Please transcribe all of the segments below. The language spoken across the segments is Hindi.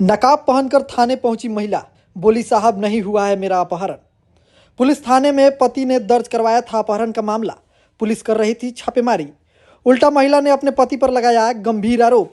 नकाब पहनकर थाने पहुंची महिला, बोली साहब नहीं हुआ है मेरा अपहरण। पुलिस थाने में पति ने दर्ज करवाया था अपहरण का मामला। पुलिस कर रही थी छापेमारी, उल्टा महिला ने अपने पति पर लगाया गंभीर आरोप।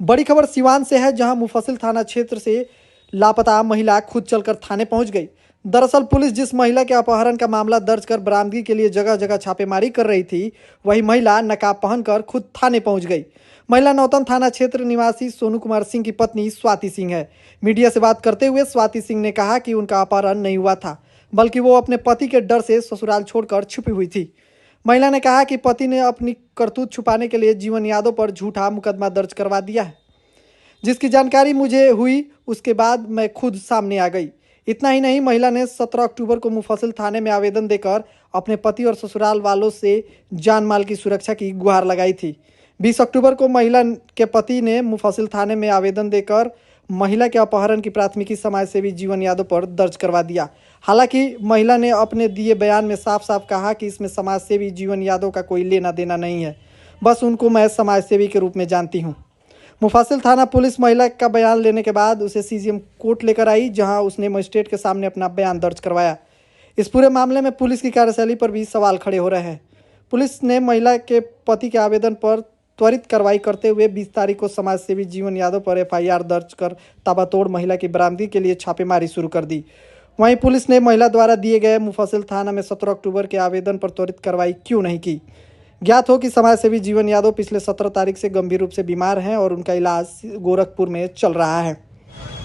बड़ी खबर सिवान से है, जहां मुफस्सिल थाना क्षेत्र से लापता महिला खुद चलकर थाने पहुंच गई। दरअसल पुलिस जिस महिला के अपहरण का मामला दर्ज कर बरामदगी के लिए जगह जगह छापेमारी कर रही थी, वही महिला नकाब पहनकर खुद थाने पहुंच गई। महिला नौतन थाना क्षेत्र निवासी सोनू कुमार सिंह की पत्नी स्वाति सिंह है। मीडिया से बात करते हुए स्वाति सिंह ने कहा कि उनका अपहरण नहीं हुआ था, बल्कि वो अपने पति के डर से ससुराल छोड़कर छुपी हुई थी। महिला ने कहा कि पति ने अपनी करतूत छुपाने के लिए जीवन यादव पर झूठा मुकदमा दर्ज करवा दिया है। जिसकी जानकारी मुझे हुई, उसके बाद मैं खुद सामने आ गई। इतना ही नहीं, महिला ने 17 अक्टूबर को मुफस्सिल थाने में आवेदन देकर अपने पति और ससुराल वालों से जान माल की सुरक्षा की गुहार लगाई थी। 20 अक्टूबर को महिला के पति ने मुफस्सिल थाने में आवेदन देकर महिला के अपहरण की प्राथमिकी समाजसेवी जीवन यादव पर दर्ज करवा दिया। हालांकि महिला ने अपने दिए बयान में साफ साफ कहा कि इसमें समाजसेवी जीवन यादव का कोई लेना देना नहीं है, बस उनको मैं समाजसेवी के रूप में जानती हूँ। मुफस्सिल थाना पुलिस महिला का बयान लेने के बाद उसे सीजीएम कोर्ट लेकर आई, जहां उसने मजिस्ट्रेट के सामने अपना बयान दर्ज करवाया। इस पूरे मामले में पुलिस की कार्यशैली पर भी सवाल खड़े हो रहे हैं। पुलिस ने महिला के पति के आवेदन पर त्वरित कार्रवाई करते हुए 20 तारीख को समाजसेवी जीवन यादव पर एफआईआर दर्ज कर ताबड़तोड़ महिला की बरामदगी के लिए छापेमारी शुरू कर दी। वहीं पुलिस ने महिला द्वारा दिए गए मुफस्सिल थाना में 17 अक्टूबर के आवेदन पर त्वरित कार्रवाई क्यों नहीं की। ज्ञात हो कि समाजसेवी जीवन यादव पिछले 17 तारीख से गंभीर रूप से बीमार हैं और उनका इलाज गोरखपुर में चल रहा है।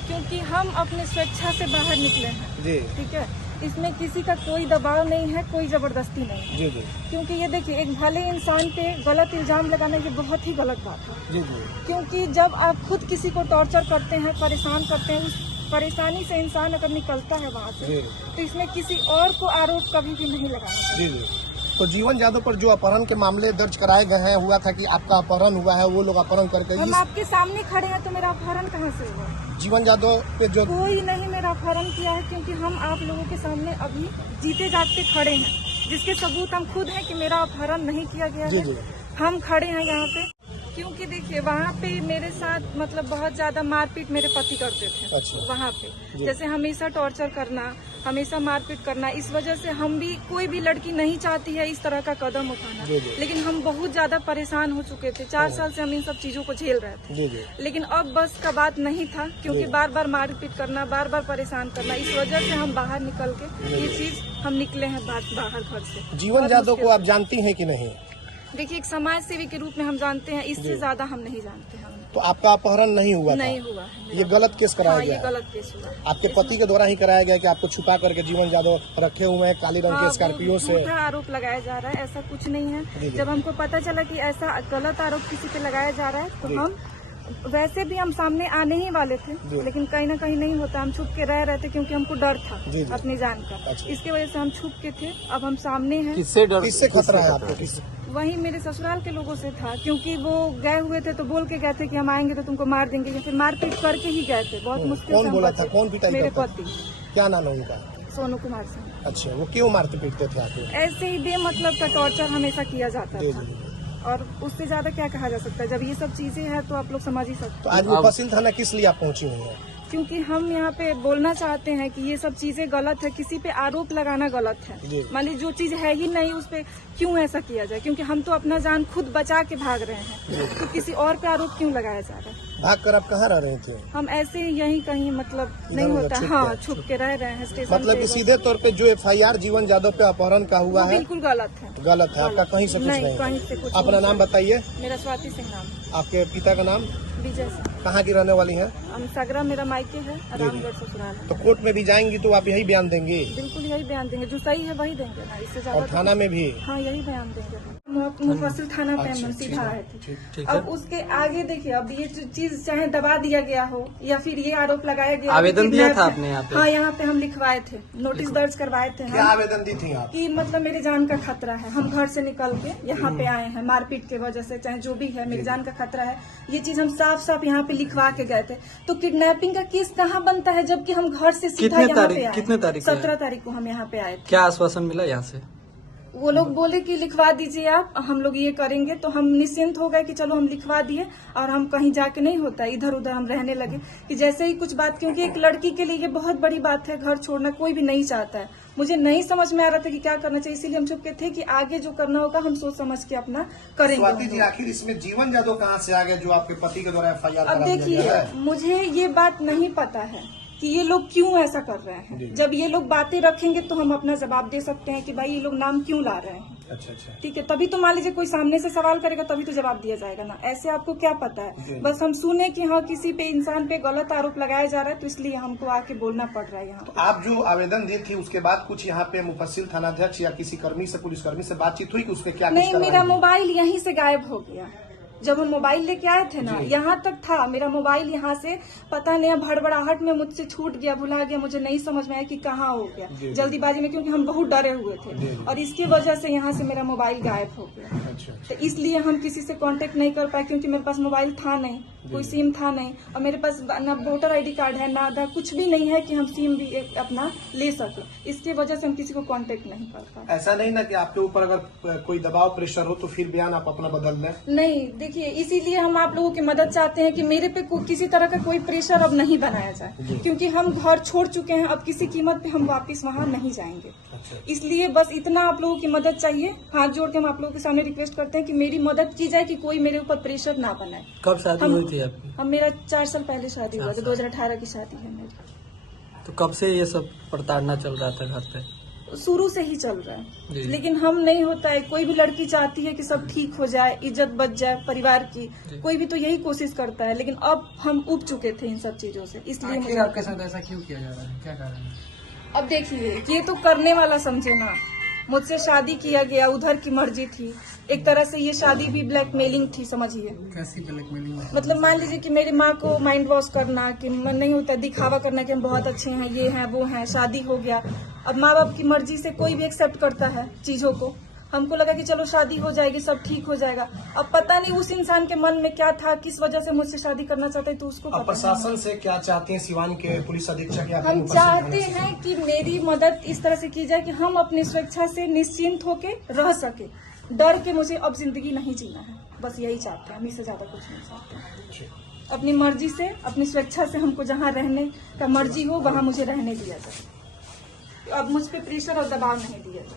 क्योंकि हम अपने स्वेच्छा से बाहर निकले हैं जी, ठीक है। इसमें किसी का कोई दबाव नहीं है, कोई जबरदस्ती नहीं है जी। क्योंकि ये देखिए, एक भले इंसान पे गलत इल्जाम लगाना ये बहुत ही गलत बात है जी। क्योंकि जब आप खुद किसी को टॉर्चर करते हैं, परेशान करते हैं, उस परेशानी से इंसान अगर निकलता है वहाँ से, तो इसमें किसी और को आरोप कभी भी नहीं लगाना चाहिए। तो जीवन यादव पर जो अपहरण के मामले दर्ज कराए गए हैं, हुआ था कि आपका अपहरण हुआ है, वो लोग अपहरण करके हम आपके सामने खड़े हैं, तो मेरा अपहरण कहाँ से हुआ? जीवन यादव पे जो कोई नहीं मेरा अपहरण किया है, क्योंकि हम आप लोगों के सामने अभी जीते जागते खड़े हैं, जिसके सबूत हम खुद हैं कि मेरा अपहरण नहीं किया गया है। हम खड़े हैं यहाँ पे क्योंकि देखिए, वहाँ पे मेरे साथ मतलब बहुत ज्यादा मारपीट मेरे पति करते थे। अच्छा। वहाँ पे जैसे हमेशा टॉर्चर करना, हमेशा मारपीट करना, इस वजह से हम भी, कोई भी लड़की नहीं चाहती है इस तरह का कदम उठाना, लेकिन हम बहुत ज्यादा परेशान हो चुके थे। 4 साल से हम इन सब चीजों को झेल रहे थे, लेकिन अब बस का बात नहीं था, क्योंकि बार बार मारपीट करना, बार बार परेशान करना, इस वजह से हम बाहर निकल के ये चीज हम निकले हैं बाहर घर से। जीवन यादव को आप जानती हैं कि नहीं? देखिए, एक समाज सेवी के रूप में हम जानते हैं, इससे ज्यादा हम नहीं जानते हैं। तो आपका अपहरण नहीं हुआ? नहीं हुआ है। ये गलत केस कराया गया? ये गलत केस हुआ। आपके पति के द्वारा ही कराया गया कि आपको छुपा करके जीवन यादव रखे हुए हैं काली रंग के स्कॉर्पियो से? झूठा आरोप लगाया जा रहा है, ऐसा कुछ नहीं है। जब हमको पता चला कि ऐसा गलत आरोप किसी पे लगाया जा रहा है, तो हम वैसे भी हम सामने आने ही वाले थे, लेकिन कहीं ना कहीं नहीं होता, हम छुप के रह रहे थे, क्योंकि हमको डर था अपनी जान का। अच्छा। इसकी वजह से हम छुप के थे। अब हम सामने हैं। किससे डर, किससे खतरा है आपको? वही मेरे ससुराल के लोगों से था, क्योंकि वो गए हुए थे तो बोल के गए थे कि हम आएंगे तो तुमको मार देंगे, या फिर मारपीट करके ही गए थे। बहुत मुश्किल से। कौन बोला था? कौन पिटाई? मेरे पति। क्या नाम है उनका? सोनू कुमार सिंह। अच्छा, वो क्यों मारते पीटते थे आपको? ऐसे ही बेमतलब का टॉर्चर हमेशा किया जाता था, और उससे ज्यादा क्या कहा जा सकता है। जब ये सब चीजें हैं तो आप लोग समझ ही सकते। तो आज मुफस्सिल थाना किस लिए आप पहुंची हुई हैं? क्योंकि हम यहाँ पे बोलना चाहते हैं कि ये सब चीजें गलत है, किसी पे आरोप लगाना गलत है। मान लीजिए जो चीज है ही नहीं, उस पे क्यों ऐसा किया जाए? क्योंकि हम तो अपना जान खुद बचा के भाग रहे हैं, तो किसी और पे आरोप क्यों लगाया जा रहा है? भाग कर आप कहाँ रह रहे थे? हम ऐसे यहीं कहीं, मतलब नहीं होता, हाँ, छुप के रह रहे हैं स्टेशन। मतलब कि सीधे तौर पे जो एफआईआर जीवन यादव पे अपहरण का हुआ है, बिल्कुल गलत है। गलत है, आपका कहीं से कुछ नहीं? कहीं से कुछ। अपना नाम बताइए। मेरा स्वाति सिंह नाम। आपके पिता का नाम? विजय सिंह। कहाँ की रहने वाली हैं? सगरा मेरा मायके है, रामगढ़ ससुराल है। तो कोर्ट में भी जाएंगी तो आप यही बयान देंगे? बिल्कुल यही बयान देंगे, जो सही है वही देंगे ना, इससे ज्यादा। और थाना में भी? हाँ, यही बयान देंगे। मुफस्सिल थाना पे हम सीधा आए थे। अब उसके आगे देखिए, अब ये जो चीज चाहे दबा दिया गया हो, या फिर ये आरोप लगाया गया, आवेदन दिया था आपने यहाँ पे? हाँ, यहाँ पे हम लिखवाए थे, नोटिस दर्ज करवाए थे। क्या आवेदन दी थी आप? कि मतलब मेरी जान का खतरा है, हम घर से निकल के यहाँ पे आए हैं, मारपीट की वजह से, चाहे जो भी है, मेरी जान का खतरा है, ये चीज हम साफ साफ यहाँ पे लिखवा के गए थे। तो किडनैपिंग का केस कहाँ बनता है, जबकि हम घर से सीधा यहाँ पे आए? कितने तारीख? 17 तारीख को हम यहाँ पे आए थे। क्या आश्वासन मिला यहाँ से? वो लोग बोले कि लिखवा दीजिए आप, हम लोग ये करेंगे। तो हम निश्चिंत हो गए कि चलो हम लिखवा दिए और हम कहीं जाके नहीं होता, इधर उधर हम रहने लगे कि जैसे ही कुछ बात, क्योंकि एक लड़की के लिए ये बहुत बड़ी बात है, घर छोड़ना कोई भी नहीं चाहता है। मुझे नहीं समझ में आ रहा था कि क्या करना चाहिए, इसीलिए हम चुपके थे कि आगे जो करना होगा हम सोच समझ के अपना स्वाति करेंगे। जी, आखिर इसमें जीवन जादव कहाँ से आ गया जो आपके पति के द्वारा FIR अब देखिए, मुझे ये बात नहीं पता है कि ये लोग क्यों ऐसा कर रहे हैं। जब ये लोग बातें रखेंगे तो हम अपना जवाब दे सकते हैं कि भाई ये लोग नाम क्यों ला रहे हैं। अच्छा अच्छा, ठीक है, तभी तो मान लीजिए कोई सामने से सवाल करेगा तभी तो जवाब दिया जाएगा ना। ऐसे आपको क्या पता है, बस हम सुने कि हाँ किसी पे इंसान पे गलत आरोप लगाया जा रहा है तो इसलिए हमको आके बोलना पड़ रहा है यहाँ। तो आप जो आवेदन दी थी उसके बाद कुछ यहाँ पे मुफस्सिल थानाध्यक्ष या किसी कर्मी से, पुलिसकर्मी से बातचीत हुई कि उसपे क्या? नहीं, मेरा मोबाइल यहीं से गायब हो गया। जब हम मोबाइल लेके आए थे ना, यहाँ तक था मेरा मोबाइल, यहाँ से पता नहीं भड़बड़ाहट में मुझसे छूट गया, भुला गया, मुझे नहीं समझ में आया कि कहाँ हो गया जल्दीबाजी में, क्योंकि हम बहुत डरे हुए थे और इसकी वजह से यहाँ से मेरा मोबाइल गायब हो गया। तो इसलिए हम किसी से कांटेक्ट नहीं कर पाए, क्योंकि मेरे पास मोबाइल था नहीं, कोई सिम था नहीं और मेरे पास ना वोटर ID कार्ड है ना आधार, कुछ भी नहीं है कि हम सिम भी अपना ले सके। इसकी वजह से हम किसी को कांटेक्ट नहीं कर पाए। ऐसा नहीं ना कि आपके ऊपर अगर कोई दबाव प्रेशर हो तो फिर बयान आप अपना बदल दें? नहीं, देखिए इसीलिए हम आप लोगों की मदद चाहते हैं कि मेरे पे किसी तरह का कोई प्रेशर अब नहीं बनाया जाए, क्योंकि हम घर छोड़ चुके हैं, अब किसी कीमत पे हम वापस वहाँ नहीं जाएंगे। इसलिए बस इतना आप लोगों की मदद चाहिए, हाथ जोड़ के हम आप लोगों के सामने रिक्वेस्ट करते हैं कि मेरी मदद की जाए, कि कोई मेरे ऊपर प्रेशर ना बनाए। कब शादी हुई थी आपकी? अब मेरा 4 साल पहले शादी हुआ था, 2018 की शादी है मेरी। तो कब से ये सब प्रताड़ना चल रहा था घर पे? शुरू से ही चल रहा है, लेकिन हम नहीं होता है। कोई भी लड़की चाहती है कि सब ठीक हो जाए, इज्जत बच जाए परिवार की, कोई भी तो यही कोशिश करता है, लेकिन अब हम उब चुके थे इन सब चीजों से। इसलिए मुझे आपके साथ ऐसा क्यों किया जा रहा है, क्या कारण है? अब देखिए, ये तो करने वाला समझे ना, मुझसे शादी किया गया, उधर की मर्जी थी। एक तरह से ये शादी भी ब्लैकमेलिंग थी, समझिए। कैसी ब्लैकमेलिंग? मतलब मान लीजिए कि मेरी माँ को माइंड वॉश करना, कि मन नहीं होता, दिखावा करना कि हम बहुत अच्छे हैं, ये हैं वो हैं, शादी हो गया। अब माँ बाप की मर्जी से कोई भी एक्सेप्ट करता है चीजों को। हमको लगा कि चलो शादी हो जाएगी, सब ठीक हो जाएगा। अब पता नहीं उस इंसान के मन में क्या था, किस वजह से मुझसे शादी करना चाहते, तो उसको पता प्रशासन से क्या चाहते हैं? सिवान के पुलिस अधीक्षक या हम चाहते हैं कि मेरी मदद इस तरह से की जाए कि हम अपनी स्वेच्छा से निश्चिंत होके रह सके। डर के मुझे अब जिंदगी नहीं जीना है, बस यही चाहते हैं, हम इससे ज्यादा कुछ नहीं चाहते। अपनी मर्जी से, अपनी स्वेच्छा से हमको जहाँ रहने का मर्जी हो वहाँ मुझे रहने दिया जाए। अब मुझ पे प्रेशर और दबाव नहीं दिया जाए।